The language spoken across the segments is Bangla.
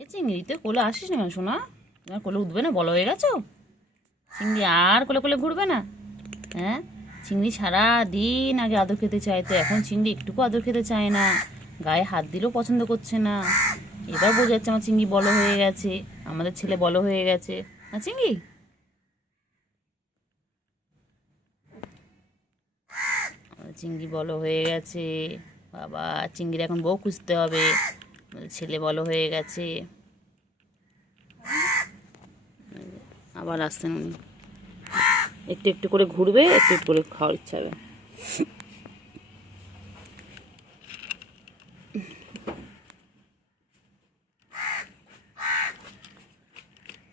এ চিংড়ি তুই কোলে আসিস না কেন শোনা? তোমার কোলে উঠবে না, বলো হয়ে গেছো? চিংড়ি আর কোলে কোলে ঘুরবে না? হ্যাঁ, চিংড়ি সারা দিন আগে আদর খেতে চাইতো, এখন চিংড়ি একটুকু আদর খেতে চায় না, গায়ে হাত দিলেও পছন্দ করছে না। এবার বোঝা যাচ্ছে আমার চিংড়ি বড় হয়ে গেছে, আমাদের ছেলে বড় হয়ে গেছে। না চিংড়ি, আমাদের চিংড়ি বড় হয়ে গেছে। বাবা, চিংড়ির এখন বউ খুঁজতে হবে, আমাদের ছেলে বড় হয়ে গেছে। আবার আসছেন উনি, একটু একটু করে ঘুরবে, একটু একটু করে খাওয়ার ইচ্ছা হবে।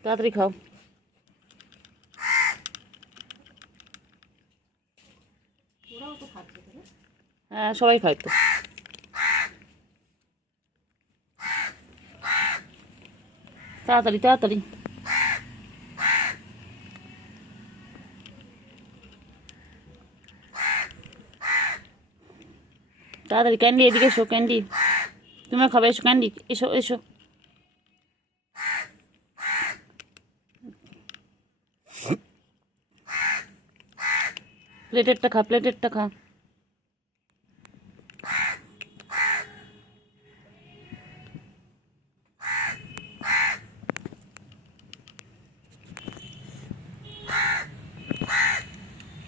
তাড়াতাড়ি খাও। হ্যাঁ, সবাই খায় তো। তাড়াতাড়ি তাড়াতাড়ি। তাড়াতাড়ি ক্যান্ডি, এদিকে এসো ক্যান্ডি, তুমিও খাবে, এসো ক্যান্ডি, এসো এসো। প্লেটেরটা খা, প্লেটেরটা খা।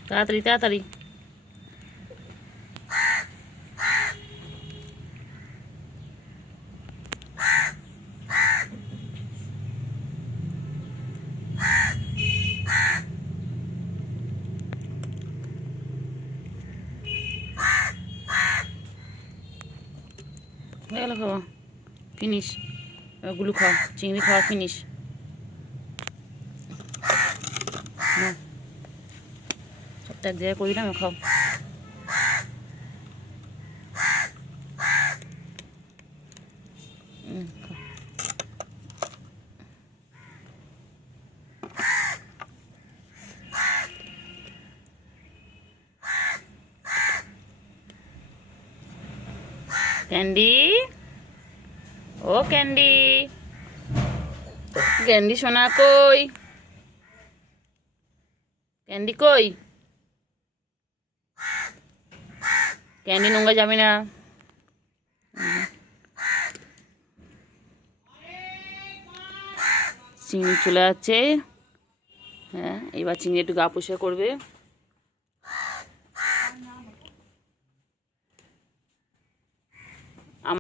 তাড়াতাড়ি তাড়াতাড়ি। হয়ে গেল খাওয়া, ফিনিশ। ওগুলো খাও, চিংড়ি খাওয়া ফিনিশ। সবটা এক জায়গায় করে দিলাম, খাও। ক্যান্ডি, ও ক্যান্ডি, ক্যান্ডি সোনা কই? ক্যান্ডি কই? ক্যান্ডি নোংরা যাবে না। চিংড়ি চলে যাচ্ছে। হ্যাঁ, এবার চিংড়ি একটু গা পরিষ্কার করবে।